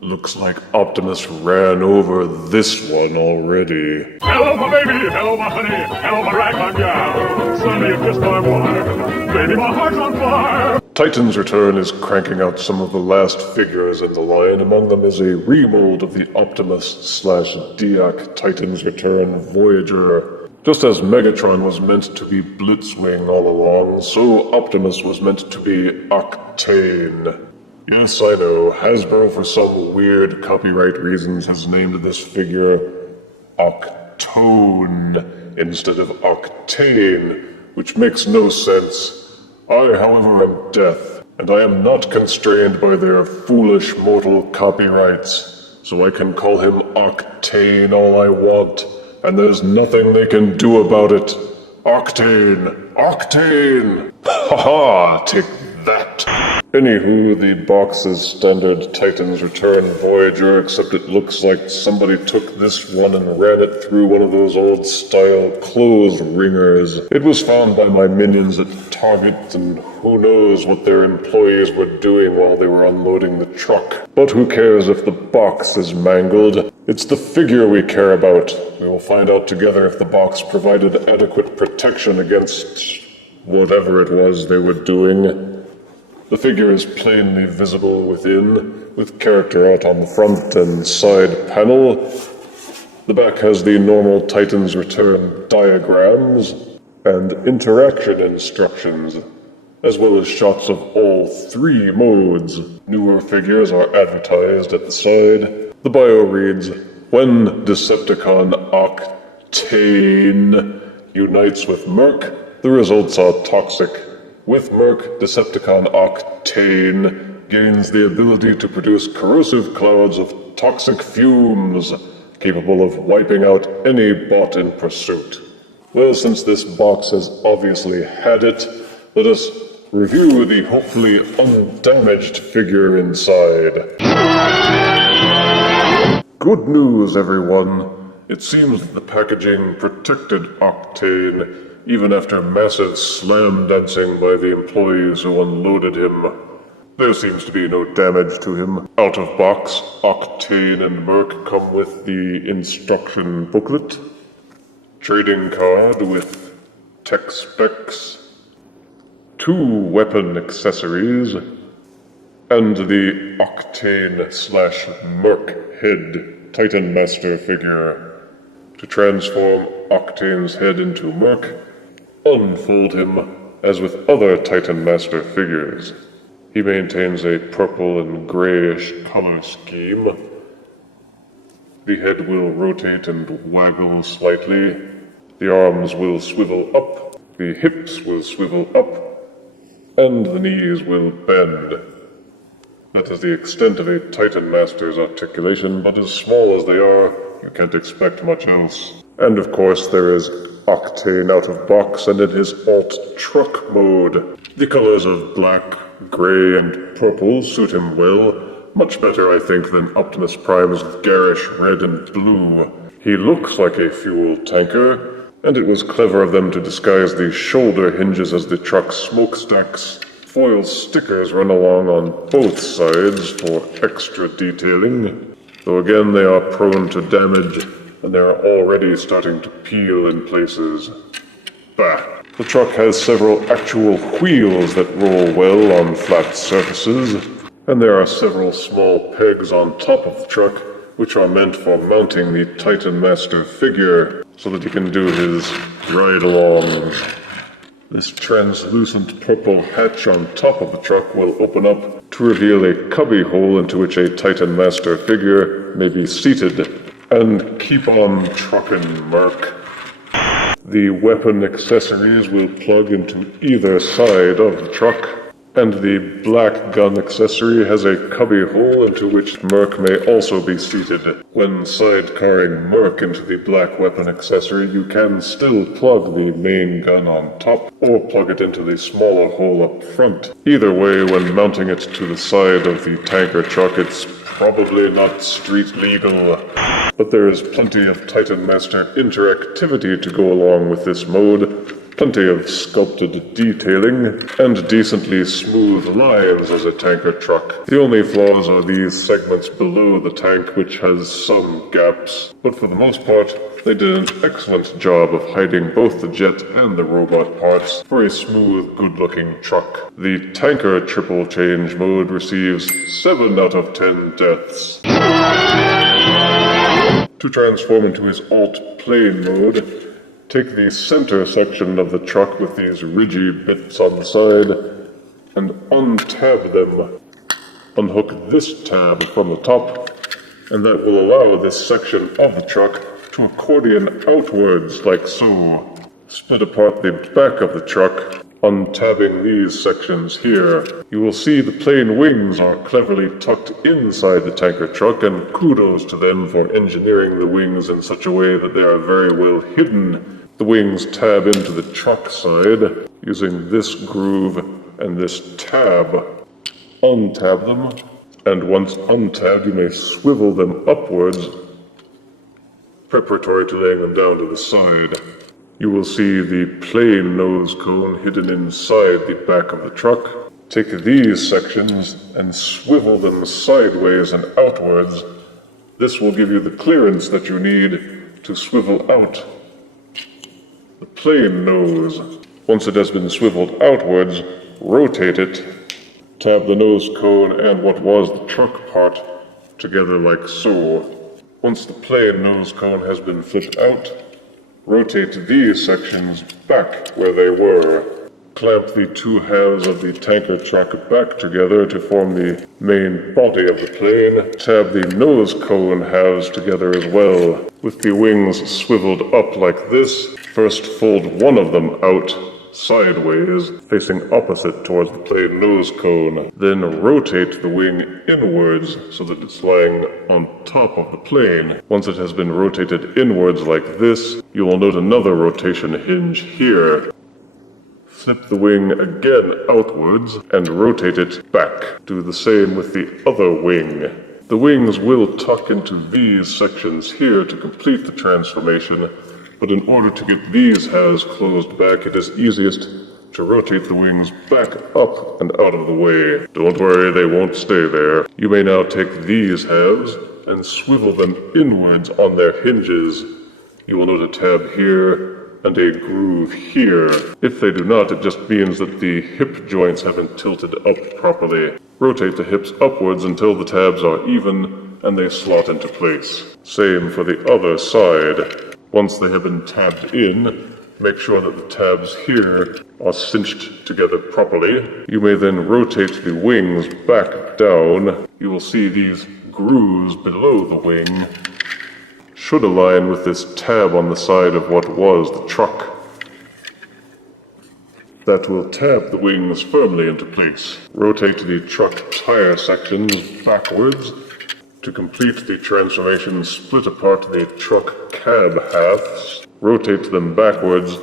Looks like Optimus ran over this one already. Hello, my baby! Hello, my honey! Hello, my ragtime gal! Son, you've kissed my wife! Baby, my heart's on fire! Titan's Return is cranking out some of the last figures in the line. Among them is a remold of the Optimus/Diac Titan's Return Voyager. Just as Megatron was meant to be Blitzwing all along, so Optimus was meant to be Octane. Yes, I know, Hasbro for some weird copyright reasons has named this figure Octone instead of Octane, which makes no sense. I, however, am deaf, and I am not constrained by their foolish mortal copyrights, so I can call him Octane all I want, and there's nothing they can do about it. Octane! Octane! Ha-ha! Take that! Anywho, the box is standard Titan's Return Voyager, except it looks like somebody took this one and ran it through one of those old-style clothes wringers. It was found by my minions at Target, and who knows what their employees were doing while they were unloading the truck. But who cares if the box is mangled? It's the figure we care about. We will find out together if the box provided adequate protection against whatever it was they were doing. The figure is plainly visible within, with character art on the front and side panel. The back has the normal Titan's Return diagrams and interaction instructions, as well as shots of all three modes. Newer figures are advertised at the side. The bio reads, "When Decepticon Octane unites with Murk, the results are toxic. With Murk, Decepticon Octane gains the ability to produce corrosive clouds of toxic fumes, capable of wiping out any bot in pursuit." Well, since this box has obviously had it, let us review the hopefully undamaged figure inside. Good news, everyone. It seems that the packaging protected Octane, even after massive slam dancing by the employees who unloaded him. There seems to be no damage to him. Out of box, Octane and Murk come with the instruction booklet, trading card with tech specs, 2 weapon accessories, and the Octane/Murk head Titan Master figure. To transform Octane's head into Murk, unfold him as with other Titan Master figures. He maintains a purple and grayish color scheme. The head will rotate and waggle slightly. The arms will swivel up. The hips will swivel up. And the knees will bend. That is the extent of a Titan Master's articulation, but as small as they are, you can't expect much else. And of course there is Octane out of box and in his alt truck mode. The colors of black, gray, and purple suit him well. Much better, I think, than Optimus Prime's garish red and blue. He looks like a fuel tanker, and it was clever of them to disguise the shoulder hinges as the truck's smokestacks. Foil stickers run along on both sides for extra detailing, though again they are prone to damage, and they are already starting to peel in places. Bah! The truck has several actual wheels that roll well on flat surfaces, and there are several small pegs on top of the truck, which are meant for mounting the Titan Master figure, so that he can do his ride-alongs. This translucent purple hatch on top of the truck will open up to reveal a cubby hole into which a Titan Master figure may be seated. And keep on truckin', Murk. The weapon accessories will plug into either side of the truck, and the black gun accessory has a cubby hole into which Murk may also be seated. When sidecarring Murk into the black weapon accessory, you can still plug the main gun on top, or plug it into the smaller hole up front. Either way, when mounting it to the side of the tanker truck, it's probably not street legal. But there is plenty of Titan Master interactivity to go along with this mode. plenty of sculpted detailing, and decently smooth lines as a tanker truck. The only flaws are these segments below the tank, which has some gaps, but for the most part, they did an excellent job of hiding both the jet and the robot parts for a smooth, good-looking truck. The tanker triple change mode receives 7 out of 10 deaths. To transform into his alt plane mode, take the center section of the truck with these ridgy bits on the side and untab them. Unhook this tab from the top, and that will allow this section of the truck to accordion outwards like so. Split apart the back of the truck, untabbing these sections here. You will see the plane wings are cleverly tucked inside the tanker truck, and kudos to them for engineering the wings in such a way that they are very well hidden. The wings tab into the truck side using this groove and this tab. Untab them, and once untabbed you may swivel them upwards, preparatory to laying them down to the side. You will see the plane nose cone hidden inside the back of the truck. Take these sections and swivel them sideways and outwards. This will give you the clearance that you need to swivel out the plane nose. Once it has been swiveled outwards, rotate it. Tab the nose cone and what was the truck part together like so. Once the plane nose cone has been flipped out, rotate these sections back where they were. Clamp the two halves of the tanker truck back together to form the main body of the plane. Tab the nose cone halves together as well. With the wings swiveled up like this, first fold one of them out sideways, facing opposite towards the plane nose cone. Then rotate the wing inwards so that it's lying on top of the plane. Once it has been rotated inwards like this, you will note another rotation hinge here. Flip the wing again outwards and rotate it back. Do the same with the other wing. The wings will tuck into these sections here to complete the transformation, but in order to get these halves closed back, it is easiest to rotate the wings back up and out of the way. Don't worry, they won't stay there. You may now take these halves and swivel them inwards on their hinges. You will note a tab here and a groove here. If they do not, it just means that the hip joints haven't tilted up properly. Rotate the hips upwards until the tabs are even and they slot into place. Same for the other side. Once they have been tabbed in, make sure that the tabs here are cinched together properly. You may then rotate the wings back down. You will see these grooves below the wing should align with this tab on the side of what was the truck. That will tab the wings firmly into place. Rotate the truck tire sections backwards. To complete the transformation, split apart the truck cab halves. Rotate them backwards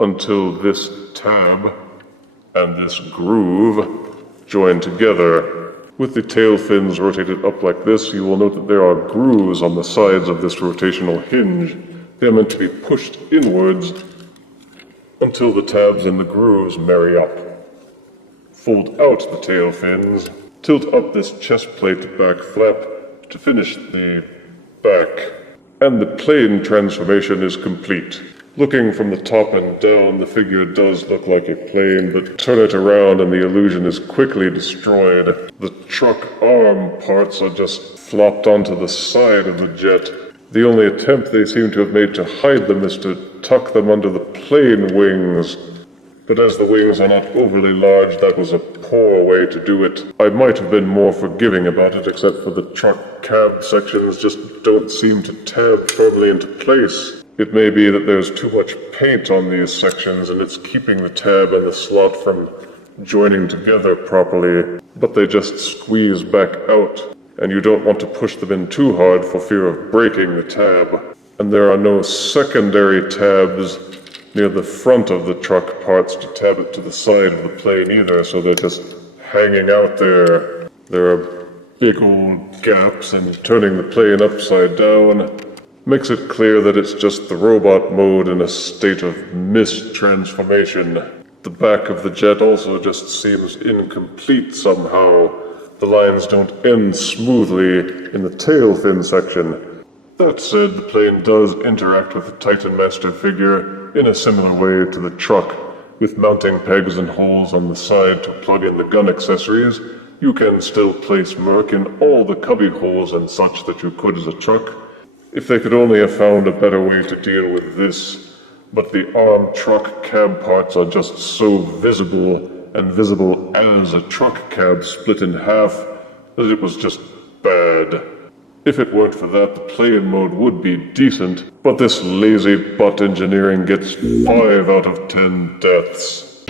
until this tab and this groove join together. With the tail fins rotated up like this, you will note that there are grooves on the sides of this rotational hinge. They are meant to be pushed inwards until the tabs and the grooves marry up. Fold out the tail fins, tilt up this chest plate back flap to finish the back, and the plane transformation is complete. Looking from the top and down, the figure does look like a plane, but turn it around and the illusion is quickly destroyed. The truck arm parts are just flopped onto the side of the jet. The only attempt they seem to have made to hide them is to tuck them under the plane wings. But as the wings are not overly large, that was a poor way to do it. I might have been more forgiving about it, except for the truck cab sections just don't seem to tab firmly into place. It may be that there's too much paint on these sections and it's keeping the tab and the slot from joining together properly, but they just squeeze back out, and you don't want to push them in too hard for fear of breaking the tab. And there are no secondary tabs near the front of the truck parts to tab it to the side of the plane either, so they're just hanging out there. There are big old gaps, and turning the plane upside down makes it clear that it's just the robot mode in a state of mistransformation. The back of the jet also just seems incomplete somehow. The lines don't end smoothly in the tail fin section. That said, the plane does interact with the Titan Master figure in a similar way to the truck, with mounting pegs and holes on the side to plug in the gun accessories. You can still place Murk in all the cubby holes and such that you could as a truck. If they could only have found a better way to deal with this, but the arm truck cab parts are just so visible, and visible as a truck cab split in half, that it was just bad. If it weren't for that, the play-in mode would be decent, but this lazy butt engineering gets 5 out of 10 deaths.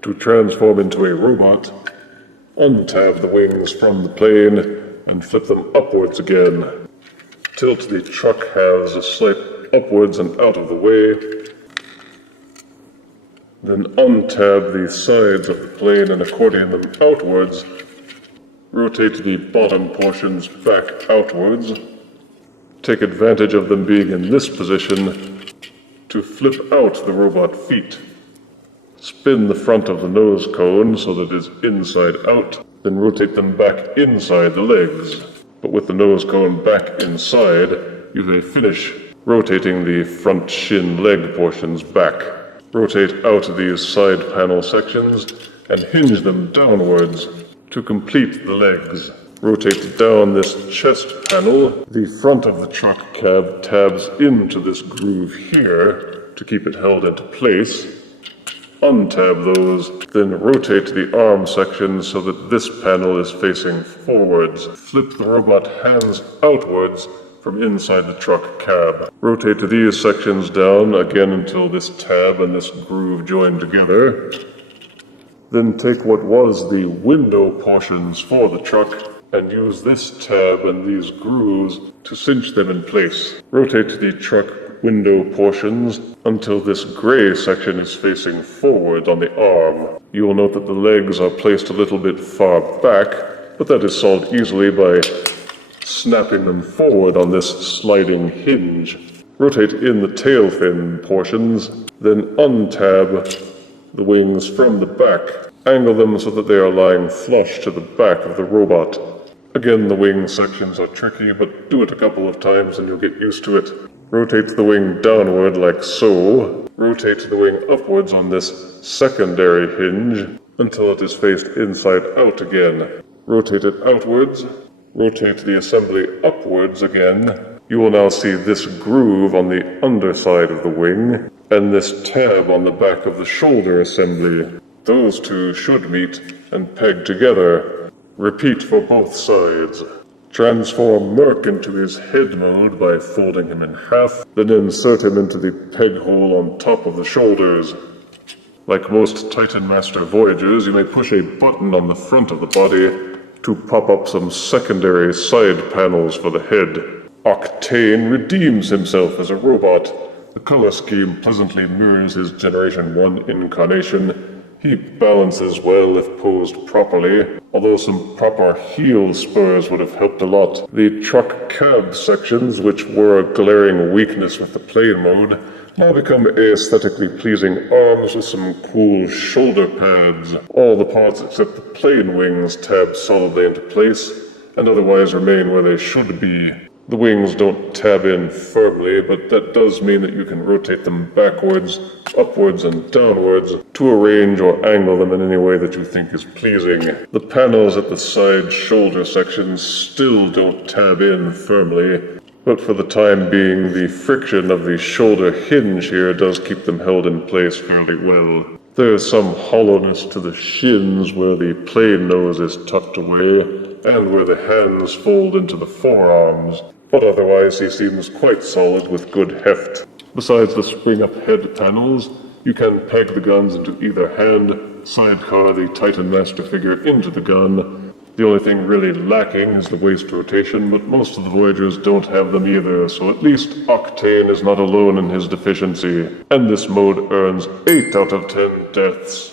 To transform into a robot, untab the wings from the plane and flip them upwards again. Tilt the truck halves a slight upwards and out of the way. Then untab the sides of the plane and accordion them outwards. Rotate the bottom portions back outwards. Take advantage of them being in this position to flip out the robot feet. Spin the front of the nose cone so that it's inside out, then rotate them back inside the legs. But with the nose cone back inside, you may finish rotating the front shin leg portions back. Rotate out these side panel sections and hinge them downwards to complete the legs. Rotate down this chest panel. The front of the truck cab tabs into this groove here to keep it held into place. Untab those, then rotate the arm sections so that this panel is facing forwards. Flip the robot hands outwards from inside the truck cab. Rotate these sections down again until this tab and this groove join together. Then take what was the window portions for the truck and use this tab and these grooves to cinch them in place. Rotate the truck window portions until this gray section is facing forward on the arm. You will note that the legs are placed a little bit far back, but that is solved easily by snapping them forward on this sliding hinge. Rotate in the tail fin portions, then untab the wings from the back. Angle them so that they are lying flush to the back of the robot. Again, the wing sections are tricky, but do it a couple of times and you'll get used to it. Rotate the wing downward like so. Rotate the wing upwards on this secondary hinge until it is faced inside out again. Rotate it outwards. Rotate the assembly upwards again. You will now see this groove on the underside of the wing and this tab on the back of the shoulder assembly. Those two should meet and peg together. Repeat for both sides. Transform Murk into his head mode by folding him in half, then insert him into the peg hole on top of the shoulders. Like most Titan Master Voyagers, you may push a button on the front of the body to pop up some secondary side panels for the head. Octane redeems himself as a robot. The color scheme pleasantly mirrors his Generation 1 incarnation. He balances well if posed properly, although some proper heel spurs would have helped a lot. The truck cab sections, which were a glaring weakness with the plane mode, now become aesthetically pleasing arms with some cool shoulder pads. All the parts except the plane wings tab solidly into place, and otherwise remain where they should be. The wings don't tab in firmly, but that does mean that you can rotate them backwards, upwards, and downwards to arrange or angle them in any way that you think is pleasing. The panels at the side shoulder sections still don't tab in firmly, but for the time being, the friction of the shoulder hinge here does keep them held in place fairly well. There's some hollowness to the shins where the plane nose is tucked away, and where the hands fold into the forearms, but otherwise he seems quite solid with good heft. Besides the spring-up head panels, you can peg the guns into either hand, sidecar the Titan Master figure into the gun. The only thing really lacking is the waist rotation, but most of the Voyagers don't have them either, so at least Octane is not alone in his deficiency, and this mode earns 8 out of 10 deaths.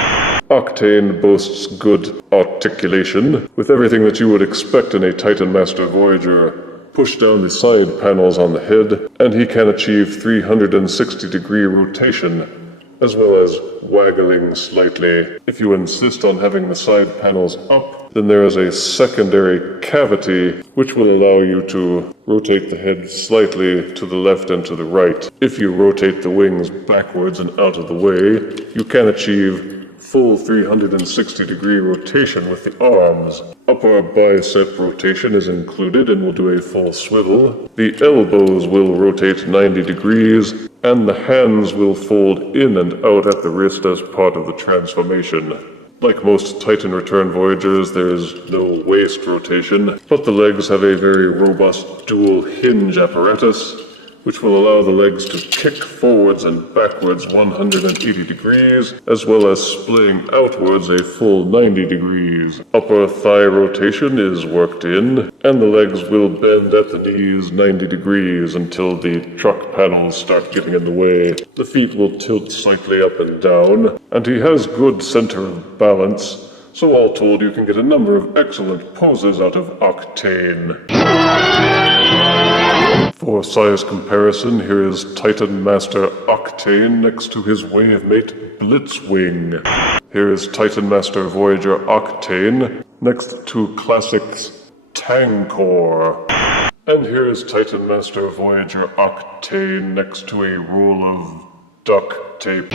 Octane boasts good articulation, with everything that you would expect in a Titan Master Voyager. Push down the side panels on the head, and he can achieve 360-degree rotation, as well as waggling slightly. If you insist on having the side panels up, then there is a secondary cavity which will allow you to rotate the head slightly to the left and to the right. If you rotate the wings backwards and out of the way, you can achieve full 360-degree rotation with the arms. Upper bicep rotation is included and will do a full swivel. The elbows will rotate 90 degrees, and the hands will fold in and out at the wrist as part of the transformation. Like most Titan Return Voyagers, there is no waist rotation, but the legs have a very robust dual hinge apparatus, which will allow the legs to kick forwards and backwards 180 degrees, as well as splaying outwards a full 90 degrees. Upper thigh rotation is worked in, and the legs will bend at the knees 90 degrees until the truck panels start getting in the way. The feet will tilt slightly up and down, and he has good center of balance, so all told you can get a number of excellent poses out of Octane. For size comparison, here is Titan Master Octane next to his wave mate Blitzwing. Here is Titan Master Voyager Octane next to Classic's Tankor. And here is Titan Master Voyager Octane next to a roll of duct tape.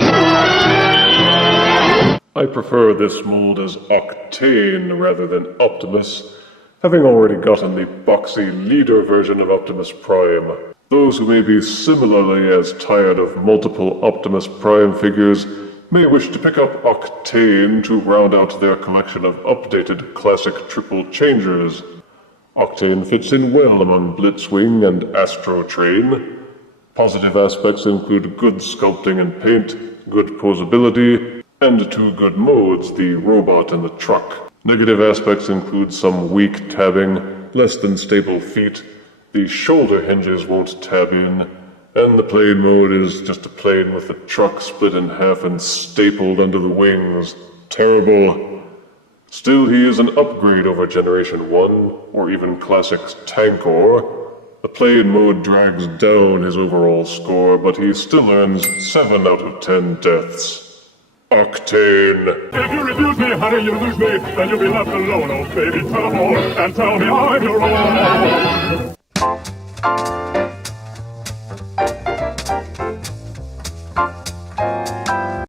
I prefer this mold as Octane rather than Optimus, having already gotten the boxy leader version of Optimus Prime. Those who may be similarly as tired of multiple Optimus Prime figures may wish to pick up Octane to round out their collection of updated classic triple changers. Octane fits in well among Blitzwing and Astro Train. Positive aspects include good sculpting and paint, good posability, and two good modes, the robot and the truck. Negative aspects include some weak tabbing, less than stable feet, the shoulder hinges won't tab in, and the plane mode is just a plane with the truck split in half and stapled under the wings. Terrible. Still, he is an upgrade over Generation 1, or even Classic's Tankor. The plane mode drags down his overall score, but he still earns 7 out of 10 deaths. Octane. If you refuse me, honey, you lose me, then you'll be left alone, oh baby, tell them all, and tell me I'm your own.